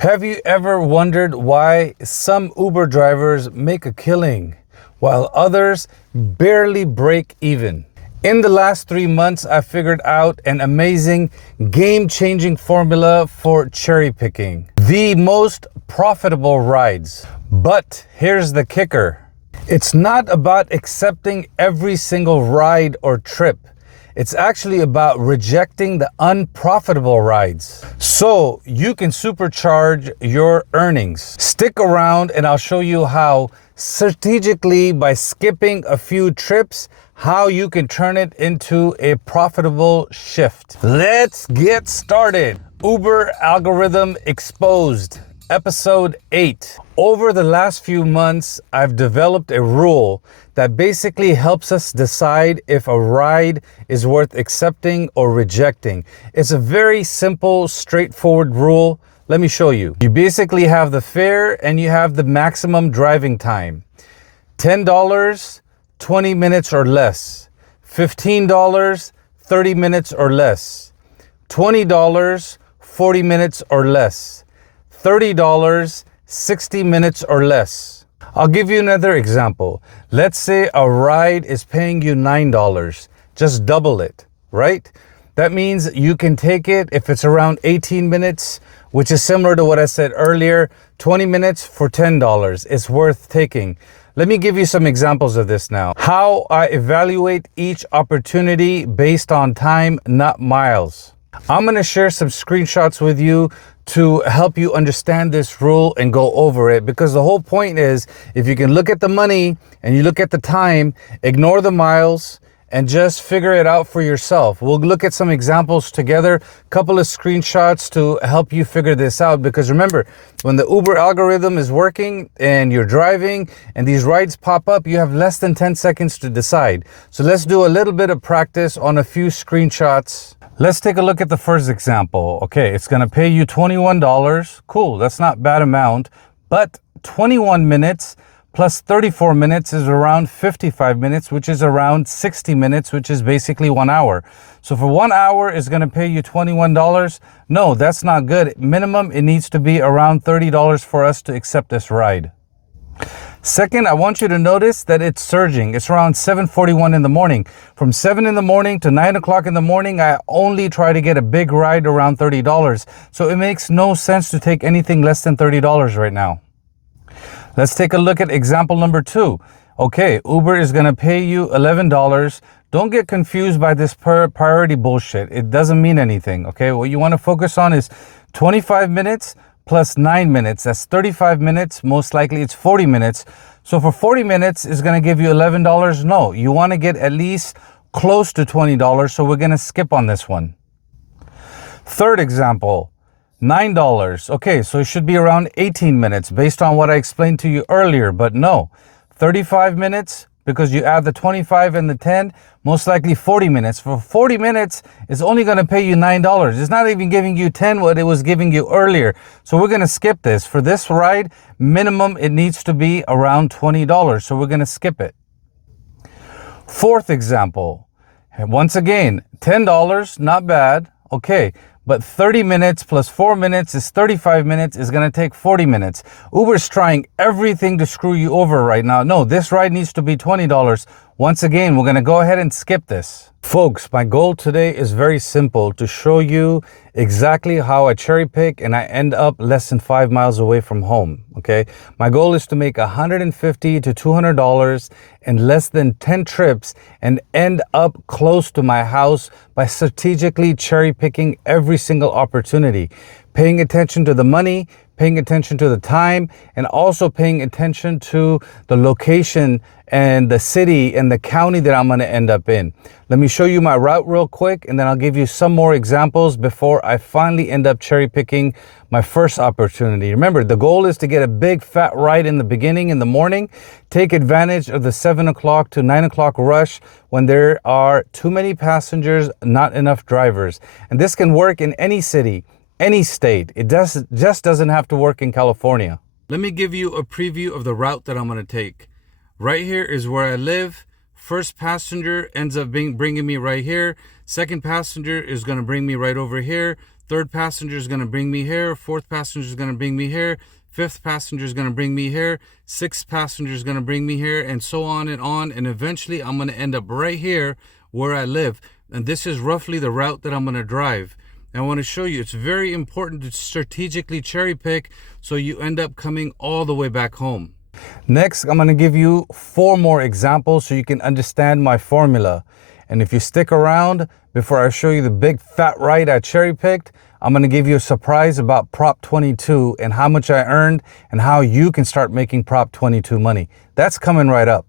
Have you ever wondered why some Uber drivers make a killing while others barely break even? In the last 3 months, I figured out an amazing, game-changing formula for cherry picking. The most profitable rides. But here's the kicker. It's not about accepting every single ride or trip. It's actually about rejecting the unprofitable rides so you can supercharge your earnings. Stick around and I'll show you how strategically, by skipping a few trips, how you can turn it into a profitable shift. Let's get started. Uber algorithm exposed. Episode 8. Over the last few months, I've developed a rule that basically helps us decide if a ride is worth accepting or rejecting. It's a very simple, straightforward rule. Let me show you. You basically have the fare and you have the maximum driving time. $10, 20 minutes or less. $15, 30 minutes or less. $20, 40 minutes or less. $30, 60 minutes or less. I'll give you another example. Let's say a ride is paying you $9. Just double it, right? That means you can take it if it's around 18 minutes, which is similar to what I said earlier. 20 minutes for $10. It's worth taking. Let me give you some examples of this now. How I evaluate each opportunity based on time, not miles. I'm going to share some screenshots with you to help you understand this rule and go over it, because the whole point is, if you can look at the money and you look at the time, ignore the miles and just figure it out for yourself. We'll look at some examples together, a couple of screenshots to help you figure this out, because remember, when the Uber algorithm is working and you're driving and these rides pop up, you have less than 10 seconds to decide. So let's do a little bit of practice on a few screenshots. Let's take a look at the first example. Okay, it's gonna pay you $21. Cool, that's not bad amount, but 21 minutes plus 34 minutes is around 55 minutes, which is around 60 minutes, which is basically 1 hour. So for 1 hour, it's gonna pay you $21. No, that's not good. Minimum, it needs to be around $30 for us to accept this ride. Second, I want you to notice that it's surging. It's around 7:41 in the morning. From 7 in the morning to 9 o'clock in the morning, I only try to get a big ride around $30. So it makes no sense to take anything less than $30 right now. Let's take a look at example number 2. Okay, Uber is gonna pay you $11. Don't get confused by this priority bullshit. It doesn't mean anything, okay? What you wanna focus on is 25 minutes plus 9 minutes, that's 35 minutes, most likely it's 40 minutes. So for 40 minutes, it's gonna give you $11? No, you wanna get at least close to $20, so we're gonna skip on this one. Third example, $9. Okay, so it should be around 18 minutes based on what I explained to you earlier, but no. 35 minutes, because you add the 25 and the 10, most likely 40 minutes. For 40 minutes, it's only gonna pay you $9. It's not even giving you 10 what it was giving you earlier. So we're gonna skip this. For this ride, minimum, it needs to be around $20. So we're gonna skip it. Fourth example, once again, $10, not bad, okay. But 30 minutes plus 4 minutes is 35 minutes, is gonna take 40 minutes. Uber's trying everything to screw you over right now. No, this ride needs to be $20. Once again, we're gonna go ahead and skip this. Folks, my goal today is very simple, to show you exactly how I cherry pick and I end up less than 5 miles away from home, okay? My goal is to make $150 to $200 in less than 10 trips and end up close to my house by strategically cherry picking every single opportunity, paying attention to the money, paying attention to the time, and also paying attention to the location and the city and the county that I'm gonna end up in. Let me show you my route real quick, and then I'll give you some more examples before I finally end up cherry picking my first opportunity. Remember, the goal is to get a big fat ride in the beginning in the morning, take advantage of the 7 o'clock to 9 o'clock rush when there are too many passengers, not enough drivers. And this can work in any city, any state. It just doesn't have to work in California. Let me give you a preview of the route that I'm gonna take. Right here is where I live. First passenger ends up bringing me right here. Second passenger is gonna bring me right over here. Third passenger is going to bring me here. Fourth passenger is going to bring me here. Fifth passenger is going to bring me here. Sixth passenger is going to bring me here, and so on and on. And eventually I'm going to end up right here where I live. And this is roughly the route that I'm going to drive. And I want to show you, it's very important to strategically cherry pick so you end up coming all the way back home. Next, I'm going to give you 4 more examples so you can understand my formula. And if you stick around, before I show you the big fat ride I cherry picked, I'm going to give you a surprise about Prop 22 and how much I earned and how you can start making Prop 22 money. That's coming right up.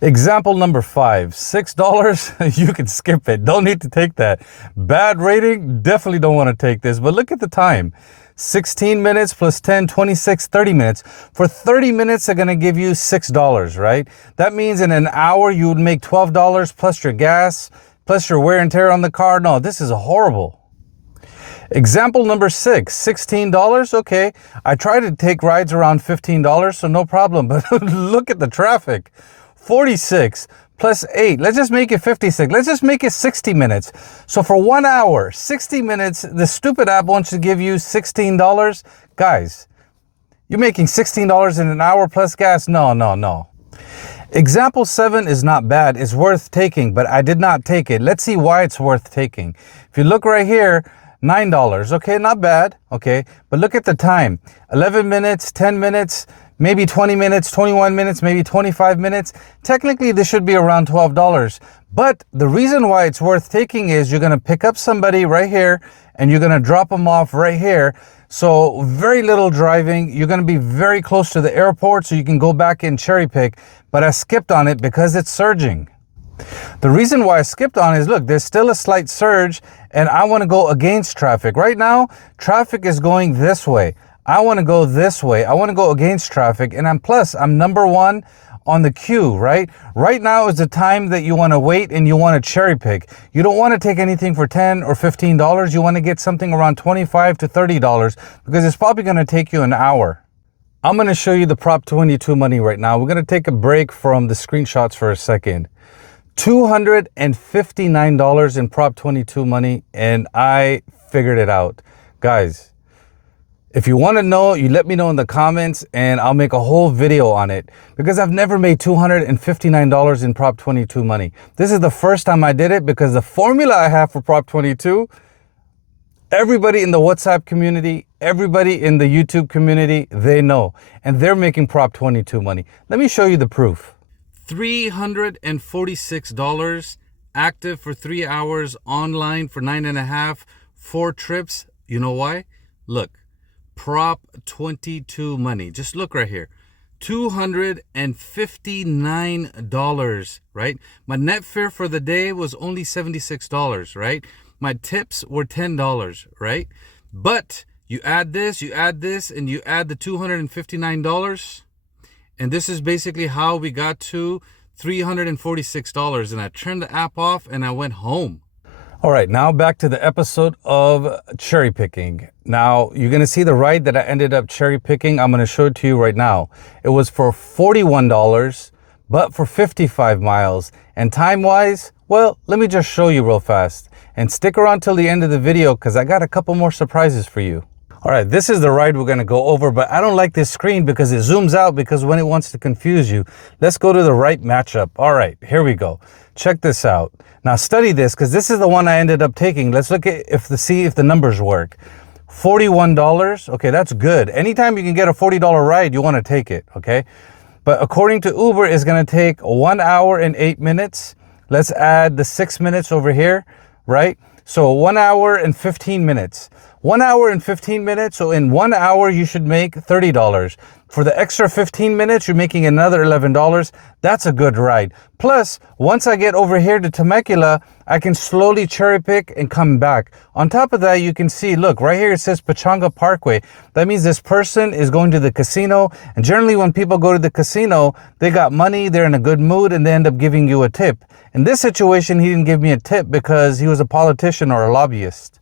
Example number 5, $6. You can skip it. Don't need to take that. Bad rating, definitely don't want to take this. But look at the time. 16 minutes plus 10, 26, 30 minutes. For 30 minutes, they're going to give you $6, right? That means in an hour, you would make $12 plus your gas, plus your wear and tear on the car. No, this is horrible. Example number 6, $16. Okay, I try to take rides around $15, so no problem. But look at the traffic. 46 plus 8. Let's just make it 56. Let's just make it 60 minutes. So for 1 hour, 60 minutes, the stupid app wants to give you $16. Guys, you're making $16 in an hour plus gas? No, no, no. Example 7 is not bad. It's worth taking, but I did not take it. Let's see why it's worth taking. If you look right here, $9. Okay, not bad. Okay, but look at the time. 11 minutes, 10 minutes, maybe 20 minutes, 21 minutes, maybe 25 minutes. Technically, this should be around $12. But the reason why it's worth taking is you're going to pick up somebody right here and you're going to drop them off right here. So very little driving. You're going to be very close to the airport so you can go back and cherry pick. But I skipped on it because it's surging. The reason why I skipped on is, look, there's still a slight surge and I want to go against traffic. Right now, traffic is going this way. I want to go this way. I want to go against traffic. And I'm number 1 on the queue, right? Right now is the time that you want to wait and you want to cherry pick. You don't want to take anything for $10 or $15. You want to get something around $25 to $30 because it's probably going to take you an hour. I'm going to show you the Prop 22 money right now. We're going to take a break from the screenshots for a second. $259 in Prop 22 money, and I figured it out. Guys, if you want to know, you let me know in the comments and I'll make a whole video on it because I've never made $259 in Prop 22 money. This is the first time I did it because the formula I have for Prop 22, everybody in the WhatsApp community, everybody in the YouTube community, they know, and they're making Prop 22 money. Let me show you the proof. $346 active for 3 hours, online for 9.5, 4 trips. You know why? Look, Prop 22 money. Just look right here. $259, right? My net fare for the day was only $76, right? My tips were $10, right? But you add this, and you add the $259. And this is basically how we got to $346. And I turned the app off and I went home. All right, now back to the episode of cherry picking. Now, you're going to see the ride that I ended up cherry picking. I'm going to show it to you right now. It was for $41, but for 55 miles. And time-wise, well, let me just show you real fast. And stick around till the end of the video because I got a couple more surprises for you. All right, this is the ride we're going to go over, but I don't like this screen because it zooms out because when it wants to confuse you. Let's go to the right matchup. All right, here we go. Check this out. Now study this because this is the one I ended up taking. Let's look at see if the numbers work. $41. Okay, that's good. Anytime you can get a $40 ride, you want to take it, okay? But according to Uber, it's going to take 1 hour and 8 minutes. Let's add the 6 minutes over here, right? So 1 hour and 15 minutes. 1 hour and 15 minutes. So in 1 hour, you should make $30. For the extra 15 minutes, you're making another $11. That's a good ride. Plus, once I get over here to Temecula, I can slowly cherry pick and come back. On top of that, you can see, look, right here it says Pachanga Parkway. That means this person is going to the casino. And generally when people go to the casino, they got money, they're in a good mood, and they end up giving you a tip. In this situation, he didn't give me a tip because he was a politician or a lobbyist.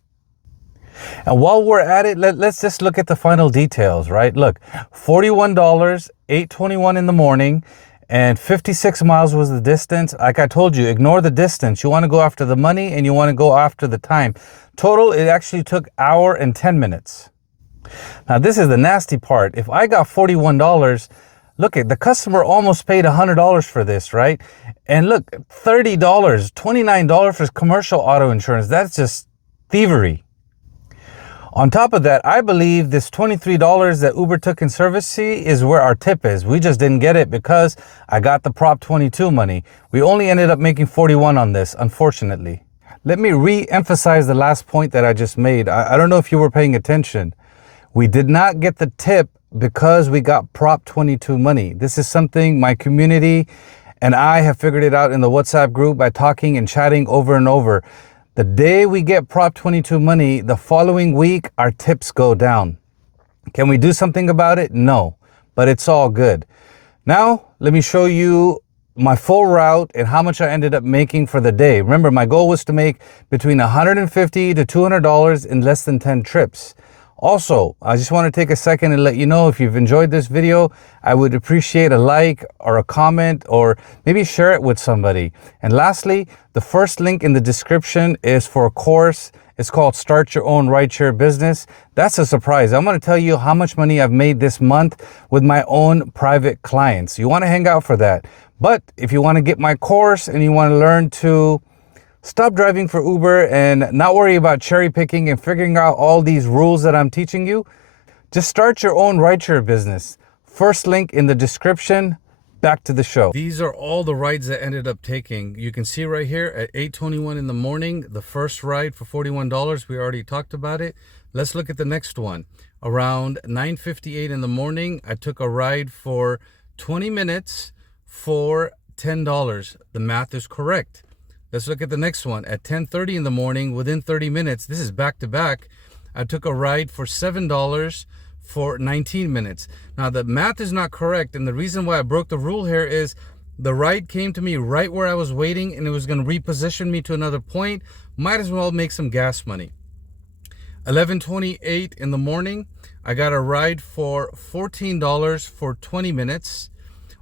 And while we're at it, let's just look at the final details, right? Look, $41, 8:21 in the morning, and 56 miles was the distance. Like I told you, ignore the distance. You want to go after the money and you want to go after the time. Total, it actually took hour and 10 minutes. Now, this is the nasty part. If I got $41, look at the customer almost paid $100 for this, right? And look, $30, $29 for commercial auto insurance. That's just thievery. On top of that, I believe this $23 that Uber took in service fee is where our tip is. We just didn't get it because I got the Prop 22 money. We only ended up making 41 on this, unfortunately. Let me re-emphasize the last point that I just made. I don't know if you were paying attention. We did not get the tip because we got Prop 22 money. This is something my community and I have figured it out in the WhatsApp group by talking and chatting over and over. The day we get Prop 22 money, the following week, our tips go down. Can we do something about it? No, but it's all good. Now, let me show you my full route and how much I ended up making for the day. Remember, my goal was to make between $150 to $200 in less than 10 trips. Also, I just want to take a second and let you know if you've enjoyed this video, I would appreciate a like or a comment or maybe share it with somebody. And lastly, the first link in the description is for a course. It's called Start Your Own Rideshare Business. That's a surprise. I'm going to tell you how much money I've made this month with my own private clients. You want to hang out for that. But if you want to get my course and you want to learn to stop driving for Uber and not worry about cherry picking and figuring out all these rules that I'm teaching you, just start your own rideshare business. First link in the description. Back to the show. These are all the rides that ended up taking. You can see right here at 8:21 in the morning, the first ride for $41. We already talked about it. Let's look at the next one. Around 9:58 in the morning, I took a ride for 20 minutes for $10. The math is correct. Let's look at the next one. At 10:30 in the morning, within 30 minutes, this is back to back, I took a ride for $7 for 19 minutes. Now, the math is not correct, and the reason why I broke the rule here is the ride came to me right where I was waiting, and it was going to reposition me to another point. Might as well make some gas money. 11:28 in the morning, I got a ride for $14 for 20 minutes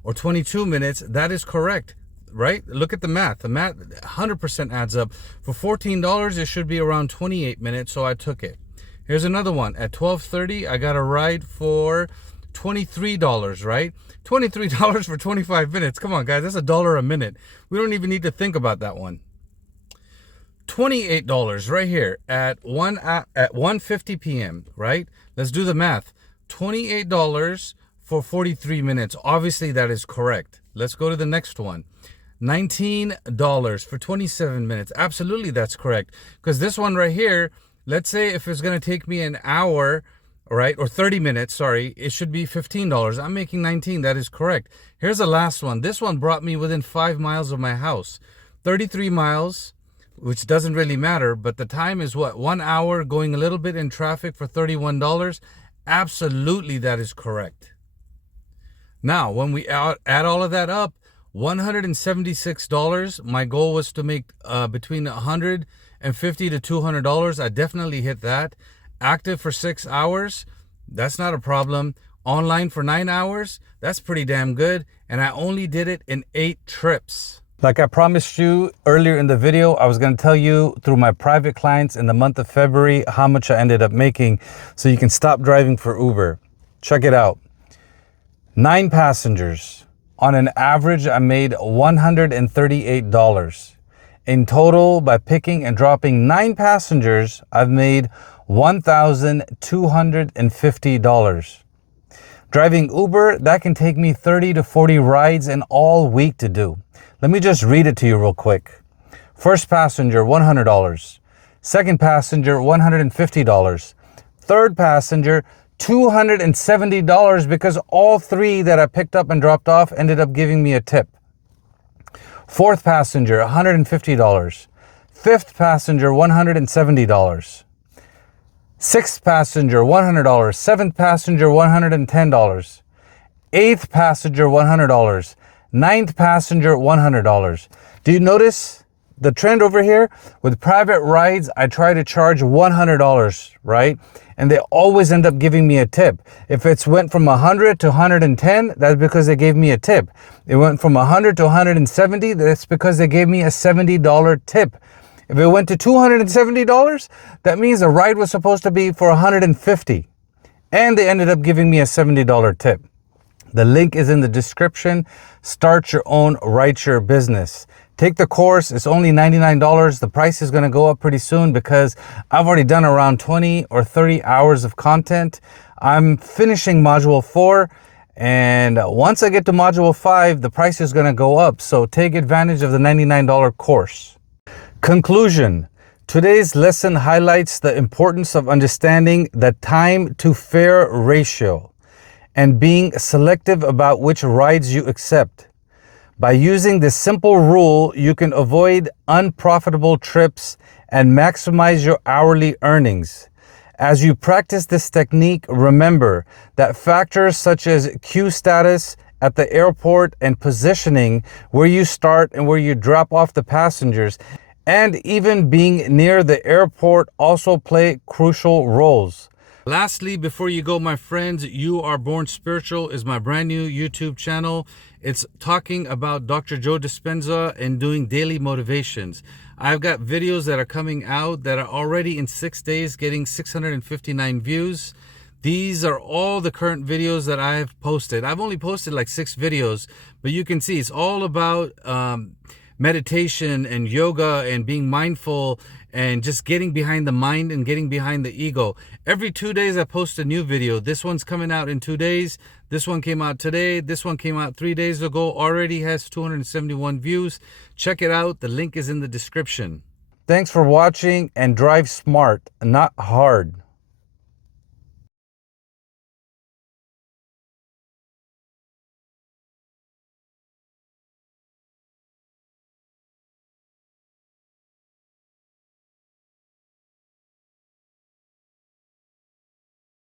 or 22 minutes. That is correct. Right? Look at the math. The math 100% adds up. For $14, it should be around 28 minutes, so I took it. Here's another one. At 12:30, I got a ride for $23, right? $23 for 25 minutes. Come on, guys. That's $1 a minute. We don't even need to think about that one. $28 right here at 1:50 p.m., right? Let's do the math. $28 for 43 minutes. Obviously, that is correct. Let's go to the next one. $19 for 27 minutes. Absolutely, that's correct. Because this one right here, let's say if it's going to take me an hour, right, or 30 minutes, sorry, it should be $15. I'm making 19. That is correct. Here's the last one. This one brought me within 5 miles of my house. 33 miles, which doesn't really matter, but the time is what? 1 hour going a little bit in traffic for $31. Absolutely, that is correct. Now, when we add all of that up, $176. My goal was to make between $150 to $200. I definitely hit that. Active for 6 hours. That's not a problem. Online for 9 hours. That's pretty damn good. And I only did it in 8 trips. Like I promised you earlier in the video, I was going to tell you through my private clients in the month of February how much I ended up making so you can stop driving for Uber. Check it out. 9 passengers. On an average, I made $138. In total, by picking and dropping 9 passengers, I've made $1,250. Driving Uber, that can take me 30 to 40 rides in all week to do. Let me just read it to you real quick. First passenger, $100. Second passenger, $150. Third passenger, $270 because all 3 that I picked up and dropped off ended up giving me a tip. Fourth passenger, $150. Fifth passenger, $170. Sixth passenger, $100. Seventh passenger, $110. Eighth passenger, $100. Ninth passenger, $100. Do you notice the trend over here? With private rides, I try to charge $100, right? And they always end up giving me a tip. If it's went from 100 to 110, that's because they gave me a tip. It went from 100 to 170, that's because they gave me a $70 tip. If it went to $270, that means the ride was supposed to be for $150. And they ended up giving me a $70 tip. The link is in the description. Start your own rideshare business. Take the course. It's only $99. The price is going to go up pretty soon because I've already done around 20 or 30 hours of content. I'm finishing module 4. And once I get to module 5, the price is going to go up. So take advantage of the $99 course. Conclusion. Today's lesson highlights the importance of understanding the time to fare ratio and being selective about which rides you accept. By using this simple rule, you can avoid unprofitable trips and maximize your hourly earnings. As you practice this technique, remember that factors such as queue status at the airport and positioning, where you start and where you drop off the passengers, and even being near the airport also play crucial roles. Lastly, before you go, my friends, You Are Born Spiritual is my brand new YouTube channel. It's talking about Dr. Joe Dispenza and doing daily motivations. I've got videos that are coming out that are already in 6 days getting 659 views. These are all the current videos that I have posted. I've only posted like 6 videos, but you can see it's all about meditation and yoga and being mindful and just getting behind the mind and getting behind the ego. Every 2 days I post a new video. This one's coming out in 2 days. This one came out today. This one came out 3 days ago. Already has 271 views. Check it out. The link is in the description. Thanks for watching, and drive smart, not hard.